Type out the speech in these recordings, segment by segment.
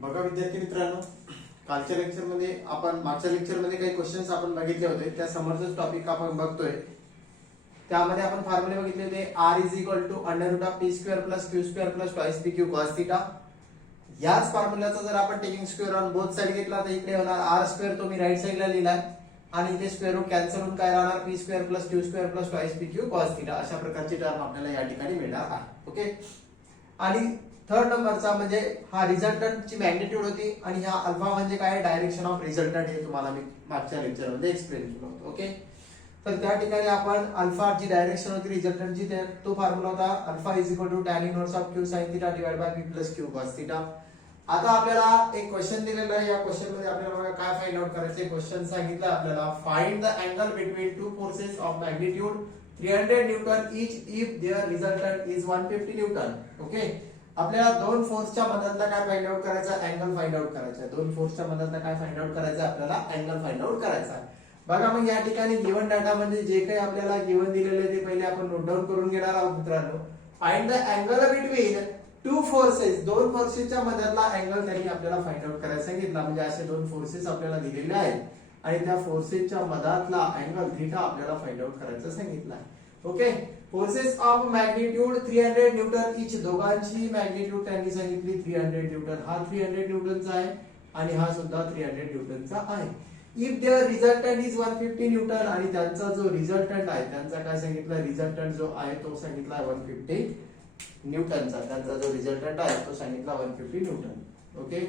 बघा विद्यार्थी मित्रांनो, कालच्या लेक्चरमध्ये आपण मागच्या लेक्चरमध्ये काही क्वेश्चन्स आपण बघितले होते. त्या समोरच टॉपिक आपण बघतोय. त्यामध्ये आपण फॉर्म्युले बघितले होते r √p² + q² + 2pq cos θ. याच फॉर्म्युल्याचा जर आपण taking square on both side घेतला तर इकडे होणार r² तो मी राइट साइडला लिहिलाय आणि इथे स्क्वेअर रूट कॅन्सल होऊन काय राहणार p² + q² + 2pq cos θ. अशा प्रकारची टर्म आपल्याला या ठिकाणी मिळणार आहे. ओके. आणि थर्ड नंबरचा म्हणजे हा रिझल्टंटची मॅग्निट्यूड होती आणि हा अल्फा म्हणजे काय डायरेक्शन ऑफ रिझल्टंट हे तुम्हाला मी मागच्या लेक्चरमध्ये एक्सप्लेन केलं होतं. ओके. तर त्या ठिकाणी आपण अल्फा जी डायरेक्शन होती रिझल्टंटची तो फॉर्म्युला होता alpha tan inverse of q sin θ / p + q cos θ. आता आपल्याला एक क्वेश्चन दिलेला आहे. या क्वेश्चन मध्ये आपल्याला काय फाइंड आउट करायचे. क्वेश्चन सांगितलं आपल्याला find the angle between two forces of magnitude 300 newton each if their resultant is 150 newton. Okay. आपल्याला दोन फोर्सच्या मदतला काय फाइंड आउट करायचा, अँगल फाइंड आउट करायचा. दोन फोर्सच्या मदतला काय फाइंड आउट करायचं, आपल्याला अँगल फाइंड आउट करायचा. बघा मग या ठिकाणी गिवन डाटा म्हणजे जे काही आपल्याला गिवन दिलेले ते पहिले आपण नोट डाऊन करून घेणार आहोत मित्रांनो. Find the angle between two forces, दोन फोर्सेसच्या मदतला अँगल त्यांनी आपल्याला फाइंड आउट करायला सांगितला. म्हणजे असे दोन फोर्सेस आपल्याला दिलेले आहेत आणि त्या फोर्सेसच्या मदतला अँगल थीटा आपल्याला फाइंड आउट करायचं सांगितलं आहे. Okay. Forces of magnitude 300 newton each, दोघांची मॅग्निट्यूड त्यांनी सांगितली 300 न्यूटन. हा 300 न्यूटनचा आहे आणि हा सुद्धा 300 न्यूटनचा आहे. If their resultant is 150 newton, आणि त्यांचा जो रिझल्टंट आहे त्यांचा काय सांगितलं, रिझल्टंट जो आहे तो सांगितला 150 न्यूटनचा. त्यांचा जो रिझल्टंट आहे तो सांगितला 150 न्यूटन. ओके.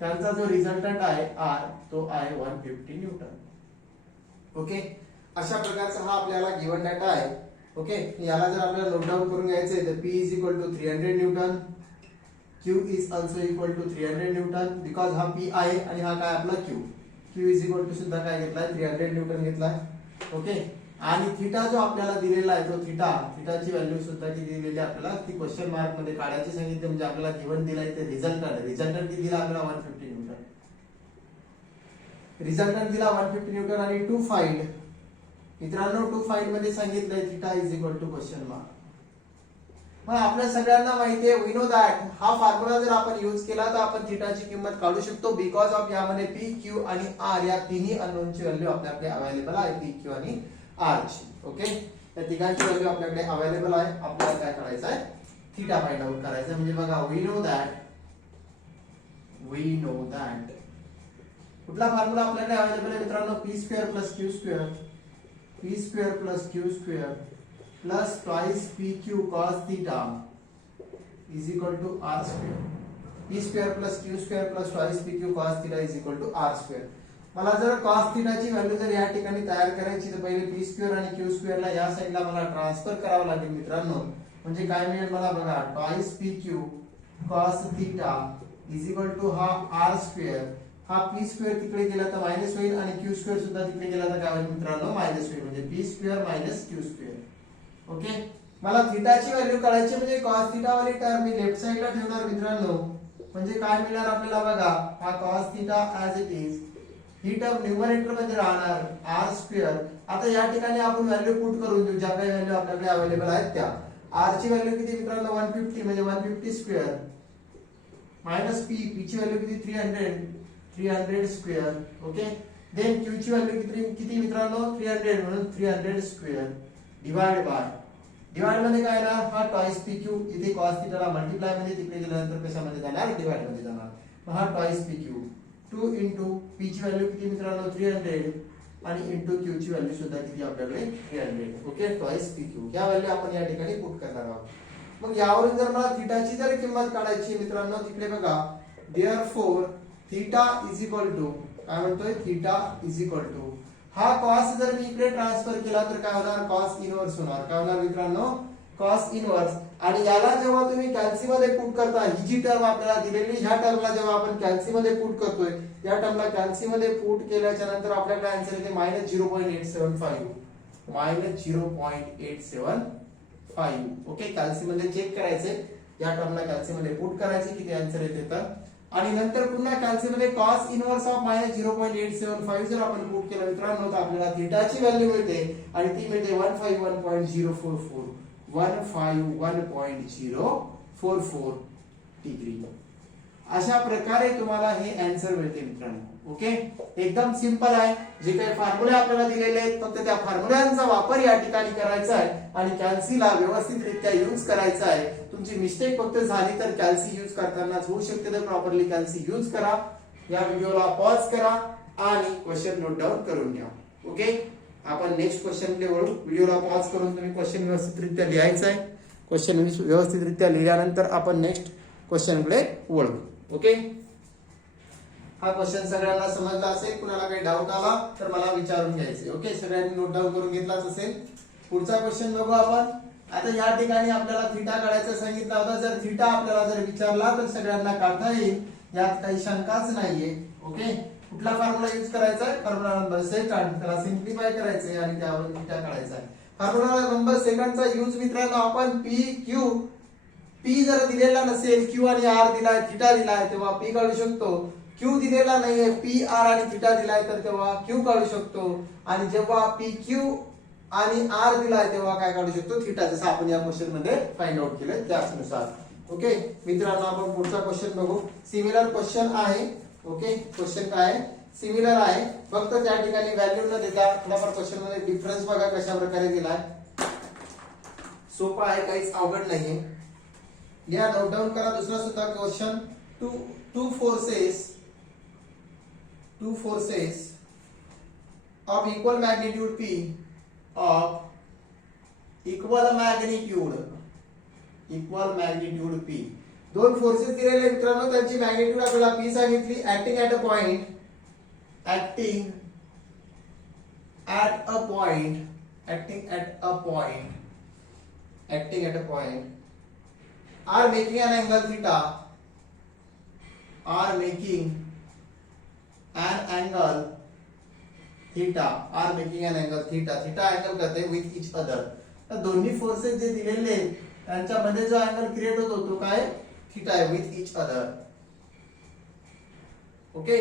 त्यांचा जो रिझल्टंट आहे r तो आहे 150 न्यूटन. ओके. अशा प्रकारचा हा आपल्याला गिवन डाटा आहे. ओके. याला जर आपल्याला नोट डाऊन करून घ्यायचे तर p = 300 Newton, q is also equal to 300 Newton because हा p आहे आणि हा काय आपला q सुद्धा काय घेतलाय 300 न्यूटन घेतलाय. ओके. आणि थीटा जो आपल्याला दिलेला आहे तो थीटाची व्हॅल्यू सुद्धा किती दिलेली आपल्याला ती क्वेश्चन मार्क मध्ये काढायची सांगितली. म्हणजे आपल्याला गिवन दिलाय ते रिझल्टंट किती दिला आपल्याला 150 न्यूटन. रिझल्टंट दिला 150 न्यूटन आणि टू फाइंड मित्रांनो टू फाइंड मध्ये सांगितलंय थीटा = क्वेश्चन मार्क. मग आपल्या सगळ्यांना माहिती आहे वी नो दॅट हा फॉर्म्युला जर आपण यूज केला तर आपण थीटाची किंमत काढू शकतो बिकॉज ऑफ यामध्ये p q आणि r या तिन्ही अननोनची व्हॅल्यू आपल्याकडे अवेलेबल आहे. p q आणि r ची. ओके. या तिघांची व्हॅल्यू आपल्याकडे अवेलेबल आहे. आपल्याला काय करायचं आहे, थीटा फाइंड आउट करायचं. म्हणजे बघा वी नो दॅट कुठला फॉर्म्युला आपल्याकडे अवेलेबल आहे मित्रांनो, p² + q² + q² plus twice pq cos theta is equal to r². p² plus q² plus twice pq cos theta is equal to r². मला जर cos theta ची value जर या ठिकाणी तयार करायची तर पहिले p² आणि q² ला या साइडला मला ट्रान्सफर करावं लागेल मित्रांनो. म्हणजे काय मिळेल मला बघा twice pq cos theta is equal to हा r². हा p² तिकडे गेला तर मायनस होईल आणि q² सुद्धा तिकडे गेला तर काय होईल मित्रांनो मायनस होईल. म्हणजे p² - q². ओके. मला थीटाची व्हॅल्यू काढायची म्हणजे cos थीटा वाली टर्म मी लेफ्ट साइडला ठेवणार मित्रांनो. म्हणजे काय मिळणार आपल्याला बघा हा cos theta as it is, he term numerator मध्ये राहणार r². आता या ठिकाणी आपण व्हॅल्यू पुट करून देऊ ज्या काही व्हॅल्यू आपल्याकडे अवेलेबल आहेत त्या. r ची व्हॅल्यू किती मित्रांनो 150 म्हणजे 150² मायनस p ची व्हॅल्यू किती 300² ओके. देन q ची व्हॅल्यू किती मित्रांनो 300 म्हणून 300² डिवाइड मध्ये काय येणार हा twice pq. इथे cos θ ला मल्टिप्लाय मध्ये तिकडे गेल्यानंतर कशामध्ये जाणार डिवाइड मध्ये जाणार. मग हा twice pq 2 p ची व्हॅल्यू किती मित्रांनो 300 आणि इंटू q ची व्हॅल्यू सुद्धा किती आपल्याकडे 300. ओके. twice pq या व्हॅल्यू आपण या ठिकाणी पुट करणार आहोत. मग यावरून जर मला थीटाची जर किंमत काढायची मित्रांनो तिकडे बघा देअरफॉर थीटा काय म्हणतोय थीटा हा cos जर मी इकडे ट्रान्सफर केला तर काय होणार cos इनव्हर्स होणार. काय होणार मित्रांनो cos इनव्हर्स. आणि याला जेव्हा तुम्ही कॅल्सी मध्ये पुट करता ही जी टर्म आपल्याला दिलेली ह्या टर्मला जेव्हा आपण कॅल्सी मध्ये पुट करतोय या टर्मला कॅल्सी मध्ये पुट केल्याच्या नंतर आपल्याकडे आन्सर येते -0.875 -0.875. ओके. कॅल्सी मध्ये चेक करायचे या टर्मला कॅल्सी मध्ये पुट करायचे किती आन्सर येते तर. आणि नंतर पुन्हा कॅल्सी मध्ये cos इनव्हर्स ऑफ -0.875 जर आपण पुट केलं मित्रांनो तर आपल्याला थीटाची व्हॅल्यू मिळते आणि ती मिळते 151.044 डिग्री. अशा प्रकारे तुम्हाला हे आन्सर मिळते मित्रांनो. ओके, एकदम सिंपल आहे. जे काही फॉर्म्युले आपल्याला दिलेले आहेत फक्त त्या फॉर्म्युल्यांचा वापर या ठिकाणी करायचा आहे आणि कॅल्सीला व्यवस्थितरित्या यूज करायचा आहे. तुमची मिस्टेक फक्त झाली तर कॅल्सी यूज करतानाच होऊ शकते, तर प्रॉपरली कॅल्सी यूज करा. या व्हिडिओला पॉज करा आणि क्वेश्चन नोट डाऊन करून घ्या. ओके, आपण नेक्स्ट क्वेश्चन कडे वळू. व्हिडिओला पॉज करून तुम्ही क्वेश्चन व्यवस्थितरित्या लिहायचा आहे. क्वेश्चन व्यवस्थितरित्या लिहिल्यानंतर आपण नेक्स्ट क्वेश्चन कडे वळू. ओके, हा क्वेश्चन सगळ्यांना समजला असेल. कुणाला काही डाऊट आला तर मला विचारून घ्यायचे. ओके, सगळ्यांनी नोट डाऊन करून घेतलाच असेल. पुढचा क्वेश्चन बघू आपण. आता या ठिकाणी आपल्याला थीटा काढायचं सांगितलं होतं. जर थीटा आपल्याला जर विचारला तर सगळ्यांना काढता येईल, यात काही शंकाच नाहीये. ओके, कुठला फॉर्म्युला यूज करायचा आहे? Formula number second. त्याला सिम्प्लिफाय करायचंय आणि त्यावरून थीटा काढायचा आहे. फॉर्म्युला नंबर सेकंडचा यूज मित्रांनो आपण पी क्यू, पी जर दिलेला नसेल, क्यू आणि आर दिलाय, थीटा दिलाय, तेव्हा पी काढू शकतो. क्यू दिलेला नाहीये, पी आर आणि थीटा दिलाय, तर तेव्हा क्यू काढू शकतो. आणि जेव्हा पी क्यू आणि आर दिलाय तेव्हा काय काढू शकतो? थीटा. जसं आपण या क्वेश्चन मध्ये फाइंड आउट केलं त्यानुसार. ओके मित्रांनो, आपण पुढचा क्वेश्चन बघू. सिमिलर क्वेश्चन आहे. ओके, क्वेश्चन काय आहे? सिमिलर आहे. फक्त त्या ठिकाणी व्हॅल्यू न देता थोडाफार क्वेश्चन मध्ये डिफरन्स बघा कशा प्रकारे दिलाय. सोपा आहे, काहीच अवघड नाहीये. या नोट डाऊन करा. दुसरा सुद्धा question. Two forces of equal magnitude P P. दोन फोर्सेस दिलेले मित्रांनो, त्यांची मॅग्निट्यूड आपल्याला P सांगितली. Acting at a point are making an angle theta. Theta angle करते विथ इच अदर. तर दोन्ही फोर्सेस जे दिलेले त्यांच्यामध्ये जो अँगल क्रिएट होतो तो काय? थीटा आहे, with each other. Okay,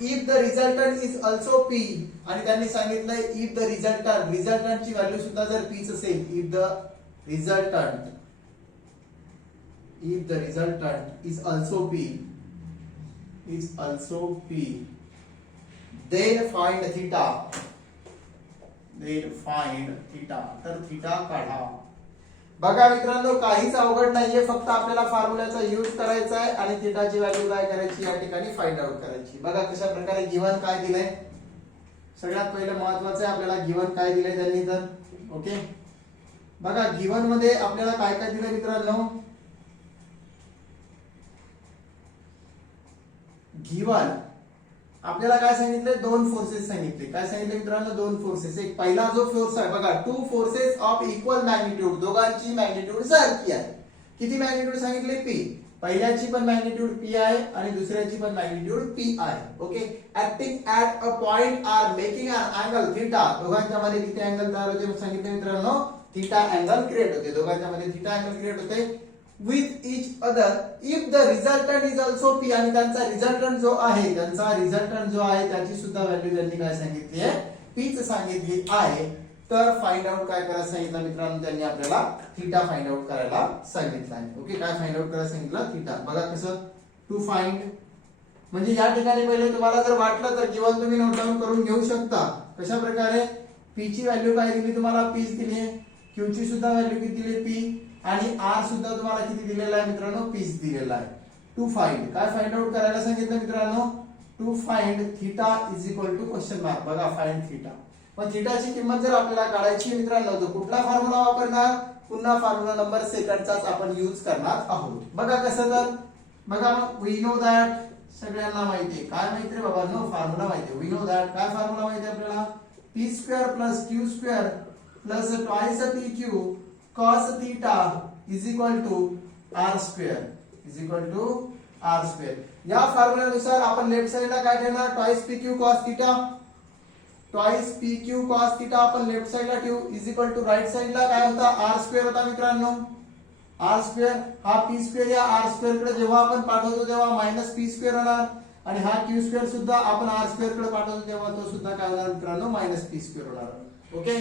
if the resultant is also P, आणि त्यांनी सांगितलंय इफ द रिझल्टंटची व्हॅल्यू सुद्धा जर पीच असेल, if the resultant is also P, then find theta. तर थीटा काढा. बघा मित्रांनो, काहीच अवघड नाहीये. फक्त आपल्याला फॉर्म्युल्याचा यूज करायचा आहे आणि थीटाची व्हॅल्यू काय करायची या ठिकाणी फाइंड आउट करायची. बघा कशा प्रकारे गिवन काय दिलंय. सगळ्यात पहिलं महत्वाचं आहे आपल्याला गिवन काय दिलंय त्यांनी. तर ओके, बघा गिवन मध्ये आपल्याला काय काय दिलंय मित्रांनो. गिवन आपल्याला काय सांगितले? दोन फोर्सेस सांगितले. काय सांगितले मित्रांनो? दोन फोर्सेस. एक पहिला जो फोर्स आहे बघा, to forces of equal magnitude, दोघांची मॅग्निट्यूड सारखी आहे. किती मॅग्निट्यूड सांगितले? पी. पहिल्याची पण मॅग्निट्यूड पी आहे आणि दुसऱ्याची पण मॅग्निट्यूड पी आहे. Okay, acting at a point are making an angle theta. दोघांच्या मध्ये किती अँगल तयार होते सांगितले मित्रांनो? थीटा अँगल क्रिएट होते. दोघांच्या मध्ये थीटा अँगल क्रिएट होते with each other if the resultant is also P. आणि त्यांचा रिझल्टंट जो आहे त्याची सुद्धा व्हॅल्यू त्यांनी काय सांगितली आहे? P च सांगितली आहे. तर फाइंड आउट काय करायला सांगितलं मित्रांनो? त्यांनी आपल्याला थीटा फाइंड आउट करायला सांगितलं आहे. ओके, काय फाइंड आउट करायला सांगितलं? थीटा. बघा कसं टू फाइंड, म्हणजे या ठिकाणी पहिले तुम्हाला जर वाटलं तर गिवन तुम्ही नोट डाऊन करून घेऊ शकता. कशा प्रकारे? P ची व्हॅल्यू काय दिली तुम्हाला? P दिली आहे. Q ची सुद्धा व्हॅल्यू किती दिली? P. आणि आर सुद्धा तुम्हाला किती दिलेला आहे मित्रांनो? पीस दिलेला आहे. टू फाइंड, काय फाइंड आउट करायला सांगितलं मित्रांनो? To find theta is equal to question mark. बघा फाइंड थीटा. मग थीटाची किंमत जर आपल्याला काढायची मित्रांनो तर कुठला फॉर्म्युला वापरणार? पुन्हा फॉर्म्युला नंबर सेकंडचाच आपण यूज करणार आहोत. बघा कसं. तर बघा मग वी नो दॅट, सगळ्यांना माहिती आहे. काय माहिती रे बाबा? नो फॉर्म्युला माहिती आहे. We know that. काय फॉर्म्युला माहिती आहे आपल्याला? P square plus Q square plus twice P Q cos theta is equal to r square. या फॉर्म्युल्यानुसार आपण लेफ्ट साइडला काय ठेवणार? ट्वाइस pq cos theta आपण लेफ्ट साइडला ठेवू. इज इक्वल टू राइट साइडला काय होता? r स्क्वेअर होता मित्रांनो. r स्क्वेअर हा p स्क्वेअर या r स्क्वेअर कडे जेव्हा आपण पाठवतो तेव्हा मायनस p स्क्वेअर होणार. आणि हा q स्क्वेअर सुद्धा आपण r स्क्वेअर कडे पाठवतो तेव्हा तो सुद्धा काय होणार मित्रांनो? मायनस p स्क्वेअर होणार. ओके,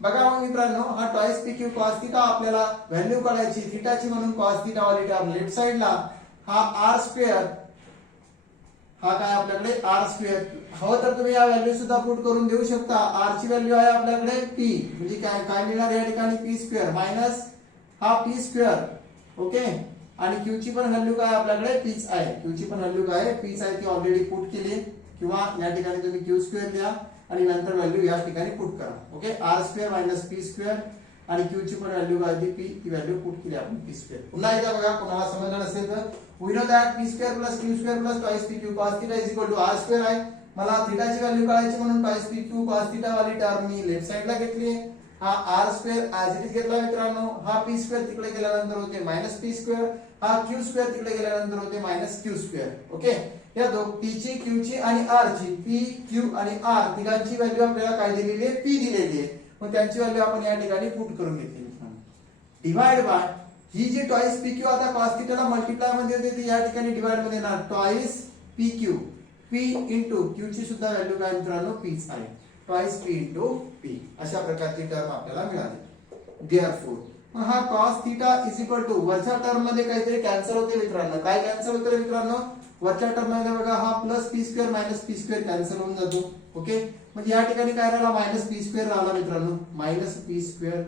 बघा मग मित्रांनो, हा twice P Q cos theta आपल्याला व्हॅल्यू काढायची थीटाची म्हणून कॉस थीटा वाली टर्म लेफ्ट साइडला, हा आर स्क्वेअर, हा काय आपल्याकडे आर स्क्वेअर. हवं तर तुम्ही या व्हॅल्यू सुद्धा पुट करून देऊ शकता. आर ची व्हॅल्यू आहे आपल्याकडे पी, म्हणजे काय काय मिळणार या ठिकाणी पी स्क्वेअर मायनस हा पी स्क्वेअर. ओके, आणि क्यू ची पण व्हॅल्यू काय आपल्याकडे पीच आहे. क्यू ची पण व्हॅल्यू काय पीच आहे, ती ऑलरेडी पुट केली. किंवा या ठिकाणी तुम्ही क्यू स्क्वेअर द्या आणि नंतर व्हॅल्यू या ठिकाणी पुट करा. Okay, R square minus P square आणि क्यू ची पण व्हॅल्यू काय होती पी, ती व्हॅल्यू पुट केली आपण पी स्क्वेअर. पुन्हा एकदा बघा, कोणाला समजलं नसेल तर we know that P square plus Q square plus twice P Q cos theta is equal to R square आहे. मला थीटाची व्हॅल्यू काढायची म्हणून twice P Q cos theta वाली टर्म मी लेफ्ट साइडला घेतली. हा R square as it is घेतला मित्रांनो. हा पी स्क्वेअर तिकडे गेल्यानंतर होते मायनस पी स्क्वेअर. हा क्यू स्क्वेअर तिकडे गेल्यानंतर होते मायनस क्यू स्क्वेअर. ओके, या पी ची, क्यू ची आणि आर ची, पी क्यू आणि आर तिघांची व्हॅल्यू आपल्याला काय दिलेली आहे पी दिलेली आहे. मग त्यांची व्हॅल्यू आपण या ठिकाणी पुट करून घेतली. डिवाइड बाय ही जी ट्वाइस पी क्यू आता कॉस थीटाला मल्टिप्लाय मध्ये होते ती या ठिकाणी डिवाइड मध्ये येणार twice P Q. P into Q ची सुद्धा व्हॅल्यू काय मित्रांनो पीच आहे. ट्वाइस पी इंटू पी अशा प्रकारची टर्म आपल्याला मिळाली. देअरफॉर मग हा cos theta is equal to वरच्या टर्म मध्ये काहीतरी कॅन्सल होते मित्रांनो. काय कॅन्सल होते मित्रांनो? वरच्या टर्म मध्ये बघा हा plus P square minus P square cancel होऊन जातो. ओके, म्हणजे या ठिकाणी काय राहिला मायनस पी स्क्वेअर राहिला मित्रांनो. Minus P square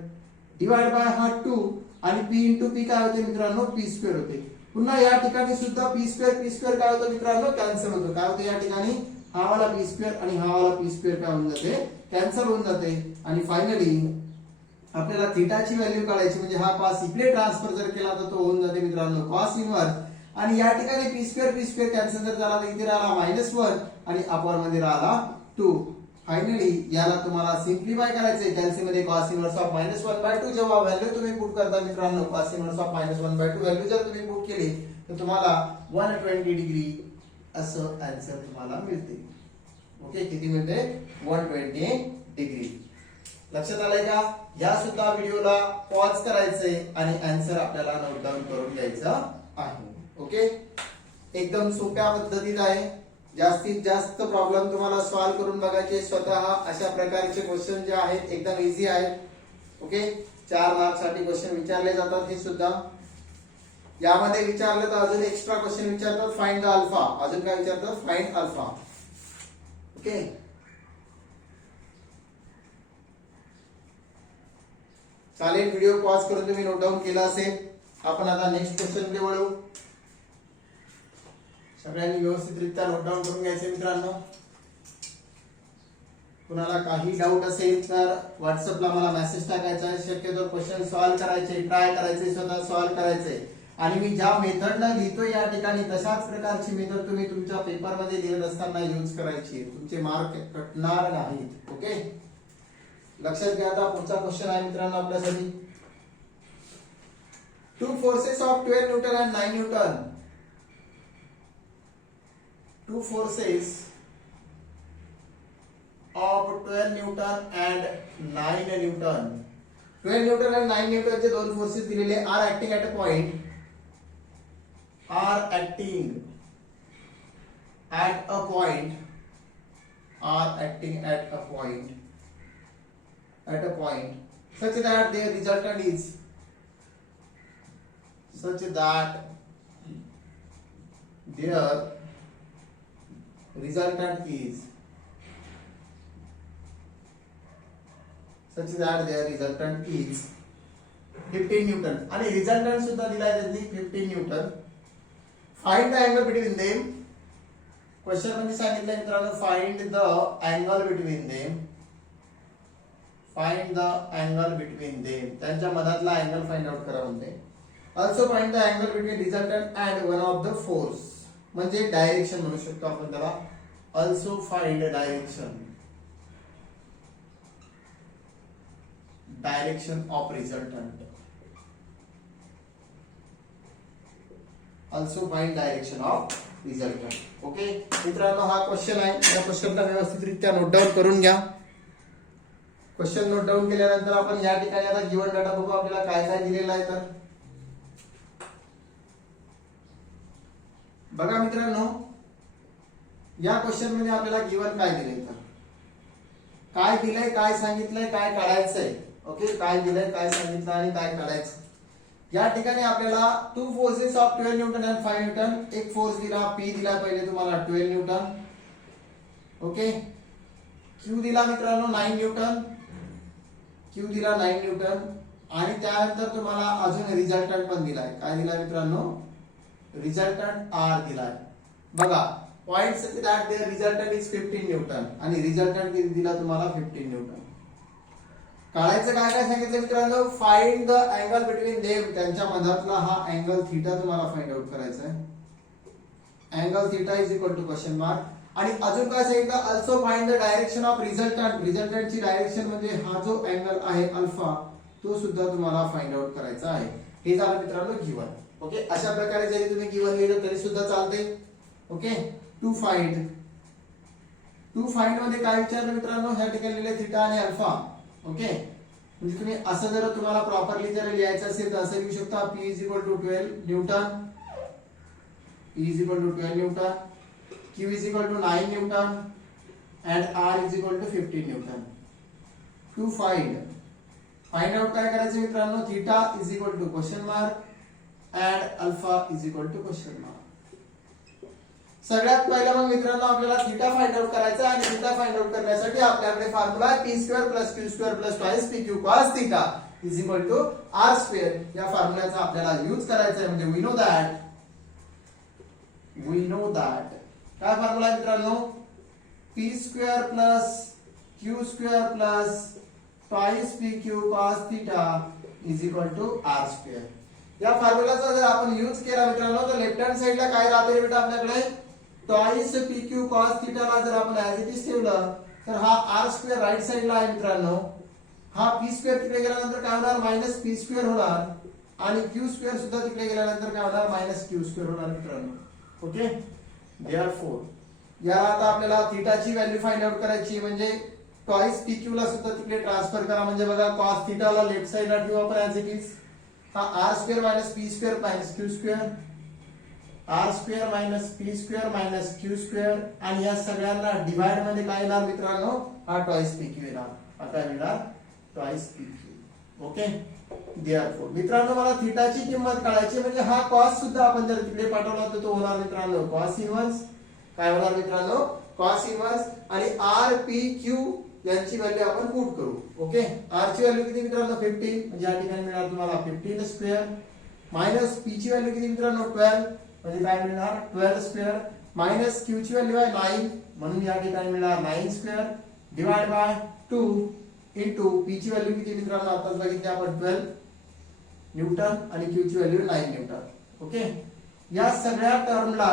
divide by हा 2 आणि p इंटू पी काय होते मित्रांनो पी स्क्वेअर होते. पुन्हा या ठिकाणी सुद्धा पी स्क्वेअर काय होतं मित्रांनो कॅन्सल होतं. काय होतं या ठिकाणी हा वाला पी स्क्वेअर आणि हा वाला पी स्क्वेअर काय होऊन जाते कॅन्सल होऊन जाते. आणि फायनली आपल्याला थीटाची व्हॅल्यू काढायची, म्हणजे हा कॉस इकडे ट्रान्सफर जर केला तर तो होऊन जाते मित्रांनो कॉस इन्व्हर्स. आणि या ठिकाणी पी स्क्वेअर कॅन्सल जर झाला तर इथे राहिला -1 आणि अपर मध्ये राहिला 2. फायनली याला तुम्हाला सिम्प्लिफाय करायचंय. कॅल्सी मध्ये cos इन्व्हर्स ऑफ -1/2 जेव्हा व्हॅल्यू तुम्ही पुट करता मित्रांनो cos इन्व्हर्स ऑफ -1/2 व्हॅल्यू जर तुम्ही पुट केली तर तुम्हाला 120 डिग्री असं आन्सर तुम्हाला मिळते. ओके, किती मिळते 120 डिग्री. लक्षात आलंय का? या सुद्धा व्हिडिओला पॉज करायचंय आणि आन्सर आपल्याला नोट डाऊन करून घ्यायचा आहे. ओके, एकदम सोप्या पद्धतीत आहे. जास्तीत जास्त प्रॉब्लेम तुम्हाला सॉल्व्ह करून बघायचे स्वतः. अशा प्रकारचे क्वेश्चन जे आहेत एकदम इझी आहेत. ओके, 4 मार्क साठी क्वेश्चन विचारले जातात. हे सुद्धा यामध्ये विचारले तर अजून एक्स्ट्रा क्वेश्चन विचारतात फाइंड द अल्फा. अजून काय विचारतात फाइंड अल्फा. ओके, चालेल. व्हिडिओ पॉज करून तुम्ही नोट डाऊन केला असेल. आपण आता नेक्स्ट क्वेश्चन कडे वळू. सगळ्यांनी व्यवस्थितरित्या नोट डाऊन करून घ्यायचे मित्रांनो. कुणाला काही डाऊट असेल तर व्हॉट्सअपला मला मेसेज टाकायचा आहे. शक्यतो क्वेश्चन सॉल्व्ह करायचे, ट्राय करायचे, स्वतः सॉल्व्ह करायचे. आणि मी ज्या मेथडला लिहितोय या ठिकाणी तशाच प्रकारची मेथड तुम्ही तुमच्या पेपर मध्ये लिहित असताना यूज करायची. तुमचे मार्क कटणार नाहीत. ओके, लक्षात घ्या. आता पुढचा क्वेश्चन आहे मित्रांनो आपल्यासाठी. 2 forces of 12 Newton and 9 Newton. 2 forces of 12 Newton and 9 Newton. 12 Newton and 9 Newton चे दोन फोर्सेस दिलेले are acting at a point. Are acting at a point. Are acting at a point. At a point such that their resultant is. Such that their resultant is. Such that their resultant is 15 Newton. आणि resultant सुद्धा दिलाय त्यांनी 15 Newton. Find the angle between them. Question मध्ये सांगितलं मित्रांनो find the angle between them. Find the angle between them. त्यांच्या मधातला angle find out करा म्हणते. Also find the angle between resultant and one of the force. म्हणजे direction म्हणू शकतो आपण त्याला. Also find direction. Direction of resultant. Also find direction of resultant. Okay मित्रांनो, हा क्वेश्चन आहे. या क्वेश्चनला व्यवस्थितरित्या नोट डाऊन करून घ्या. क्वेश्चन नोट डाऊन केल्यानंतर आपण या ठिकाणी आता गिवन डाटा बघू आपल्याला काय काय दिलेला आहे. तर बघा मित्रांनो, या क्वेश्चन मध्ये आपल्याला गिवन काय दिले, तर काय दिलंय, काय सांगितलंय, काय काढायचंय. ओके, काय दिलंय, काय सांगितलं आणि काय काढायचं या ठिकाणी आपल्याला to forces of 12 Newton and 5 Newton, एक फोर्स दिला पी दिला पहिले तुम्हाला 12 न्यूटन, ओके. क्यू दिला मित्रांनो 9 न्यूटन, क्यू दिला 9 न्यूटन आणि त्यानंतर तुम्हाला अजून रिझल्टंट पण दिलाय. काय दिलाय मित्रांनो? रिझल्टंट आर दिलाय. बघा points that there resultant is 15 newton आणि रिझल्टंट दिला तुम्हाला 15 न्यूटन. काढायचं काय काय सांगितलं मित्रांनो? Find the angle between them, त्यांच्या मधातला हा अँगल थीटा तुम्हाला फाइंड आउट करायचा आहे. Angle theta is equal to question mark. आणि अजून काय सांगितलं? Also find the direction of resultant, रिझल्टंटची डायरेक्शन म्हणजे हा जो अँगल आहे अल्फा तो सुद्धा तुम्हाला फाइंड आउट करायचा आहे. हे झालं मित्रांनो गिवन. ओके, अशा प्रकारे जरी तुम्ही गिवन लिहिलं तरी सुद्धा चालते. ओके, टू फाइंड मध्ये काय विचारलं मित्रांनो? ह्या ठिकाणी लिहिले थीटा आणि अल्फा. ओके, म्हणजे तुम्ही असं जर तुम्हाला प्रॉपरली जर लिहायचं असेल तर असं लिहू शकता. P is equal to 12 newton, P is equal to 12 newton, Q is equal to 9 newton and R is equal to 15 newton. To find out काय करायचं मित्रांनो? Theta is equal to question mark and alpha is equal to question mark. सगळ्यात पहिला मग मित्रांनो आपल्याला theta find out करायचा आणि थीटा फाइंड आउट करण्यासाठी आपल्याकडे फॉर्म्युला आहे p square plus q square plus twice pq cos theta is equal to r square. या फॉर्म्युल्याचा आपल्याला यूज करायचा आहे. म्हणजे वी नो दॅट काय फॉर्म्युला आहे मित्रांनो? p square plus q square plus twice pq cos theta is equal to r square. या फॉर्म्युलाचा जर आपण यूज केला मित्रांनो तर लेफ्ट हँड साइडला काय राहते बेटा आपल्याकडे? ट्वाइस pq cos थीटा ला जर आपण ऍज इट इज ठेवलं तर हा r स्क्वेअर राइट साइडला आहे मित्रांनो. हा p स्क्वेअर तिकडे गेल्यानंतर काय होणार? मायनस p स्क्वेअर होणार आणि q स्क्वेअर सुद्धा तिकडे गेल्यानंतर काय होणार? मायनस q स्क्वेअर होणार मित्रांनो. ओके, देअरफॉर याला आता आपल्याला थीटाची व्हॅल्यू फाइंड आउट करायची म्हणजे ट्वाइस pq ला सुद्धा तिकडे ट्रान्सफर करा. म्हणजे बघा cos थीटा ला लेफ्ट साइडला ठेवू आपण ऍज इट इज. हा r square minus p square minus q square, r square minus p square minus q square आणि या सगळ्यांना डिवाइड मध्ये काय येणार मित्रांनो? हा ट्वाइस pq येणार. आता येणार ट्वाइस pq. ओके, देअरफॉर मित्रांनो मला थीटाची किंमत काढायची म्हणजे हा cos सुद्धा आपण जर तिकडे पाठवला तर तो होणार मित्रांनो cos इन्व्हर्स. काय होणार मित्रांनो? cos इन्व्हर्स आणि r p q यांची व्हॅल्यू आपण पुट करू. ओके, r ची व्हॅल्यू किती मित्रांनो? 15. म्हणजे या ठिकाणी मिळणार तुम्हाला 15 स्क्वेअर मायनस p ची व्हॅल्यू किती मित्रांनो? 12. म्हणजे काय मिळणार? 12 स्क्वेअर मायनस q ची व्हॅल्यू आहे 9 म्हणून या ठिकाणी मिळणार 9 square divide by 2 into p ची व्हॅल्यू किती मित्रांनो? आताच बघितली आपण 12 न्यूटन आणि q ची व्हॅल्यू 9 न्यूटन. ओके, या सगळ्या टर्मला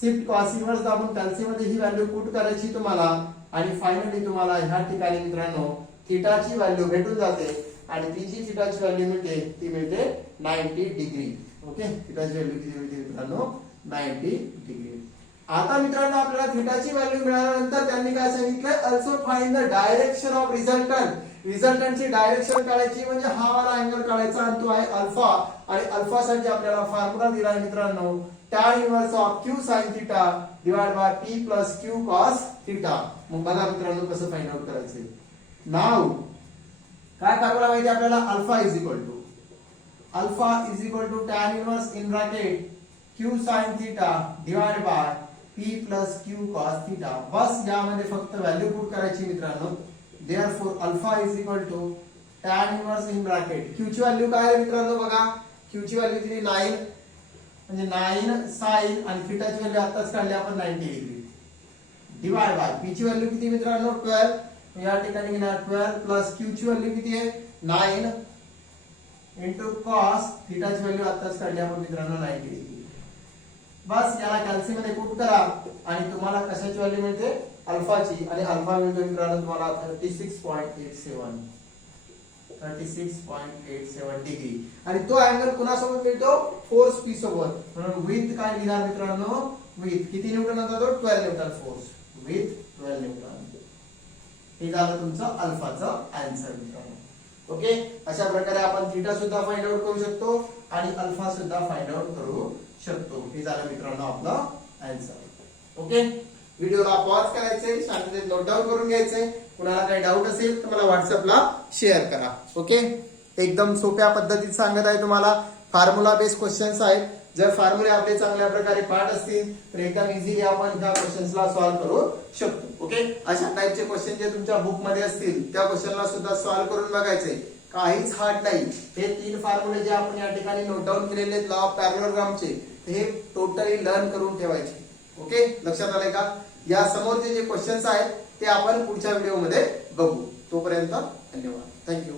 शिफ्ट cos इन्व्हर्स दाबून कॅल्सी मध्ये ही व्हॅल्यू पुट करायची तुम्हाला आणि फायनली तुम्हाला ह्या ठिकाणी मित्रांनो थीटाची व्हॅल्यू भेटून जाते आणि ती जी थीटाची व्हॅल्यू मिळते ती मिळते 90 डिग्री. ओके, थीटाची व्हॅल्यू किती मिळते मित्रांनो? 90 डिग्री. आता मित्रांनो आपल्याला थीटाची व्हॅल्यू मिळाल्यानंतर त्यांनी काय सांगितलंय? Also find the direction of resultant. रिझल्टंटची डायरेक्शन काढायची म्हणजे हा वाला अँगल काढायचा आणि तो आहे अल्फा. आणि अल्फा साठी आपल्याला फॉर्म्युला दिलाय मित्रांनो tan inverse of q sin theta divide by p plus q cos theta. मग बघा मित्रांनो कसं फाइंड आउट करायचं. नाउ काय फॉर्म्युला माहिती आपल्याला? Alpha is equal to tan inverse in bracket q sin theta divide by p plus q cos theta. बस यामध्ये फक्त व्हॅल्यू पुट करायची मित्रांनो. Therefore alpha is equal to tan inverse in bracket q ची value काय आहे मित्रांनो? बघा q ची व्हॅल्यू किती? 9 म्हणजे 9 sin आणि थीटाची व्हॅल्यू आताच काढली आपण 90 डिग्री डिवाइड बाय p ची व्हॅल्यू किती मित्रांनो? 12. या ठिकाणी घेणार 12 प्लस q ची व्हॅल्यू किती आहे? 9 इनटू cos थीटाची व्हॅल्यू आताच काढली आपण मित्रांनो 90 डिग्री. बस याला कॅल्सी मध्ये पुट करा आणि तुम्हाला कशाची व्हॅल्यू मिळते? अल्फाची. आणि अल्फा मिळतो मित्रांनो तुम्हाला 36.87 डिग्री. आणि तो अँगल कुणासोबत मिळतो? फोर्स p सोबत. म्हणून विथ काय लिहिणार मित्रांनो? विथ किती न्यूटन होता तो? 12 न्यूटन फोर्स विथ 12 न्यूटन. हे झालं तुमचं अल्फाचं आन्सर मित्रांनो. ओके, अशा प्रकारे आपण थीटा सुद्धा फाइंड आउट करू शकतो आणि अल्फा सुद्धा फाइंड आउट करू शकतो. हे झालं मित्रांनो आपलं आन्सर. ओके, व्हिडिओला पॉज करायचे, शांततेत नोट डाऊन करून घ्यायचे. कुणाला काही डाऊट असेल तर मला व्हॉट्सअपला शेअर करा. ओके. एकदम सोप्या पद्धतीत सांगत आहे तुम्हाला. फॉर्म्युला बेस्ड क्वेश्चन्स आहेत. जर फॉर्म्युले आपले चांगल्या प्रकारे पाठ असतील तर एकदम इझिली आपण त्या क्वेश्चन्सला सॉल्व्ह करू शकतो. ओके, अशा टाइपचे क्वेश्चन जे तुमच्या बुक मध्ये असतील त्या क्वेश्चनला सुद्धा सॉल्व्ह करून बघायचे. काहीच हार्ड नाही. हे 3 फॉर्म्युले जे आपण या ठिकाणी नोट डाऊन केलेले लॉ ऑफ पॅरललोग्रामचे हे टोटली लर्न करून ठेवायचे. ओके, लक्षात आले का? या समोरचे जे क्वेश्चन्स आहेत ते आपण पुढच्या व्हिडिओमध्ये बघू. तोपर्यंत धन्यवाद. थँक्यू.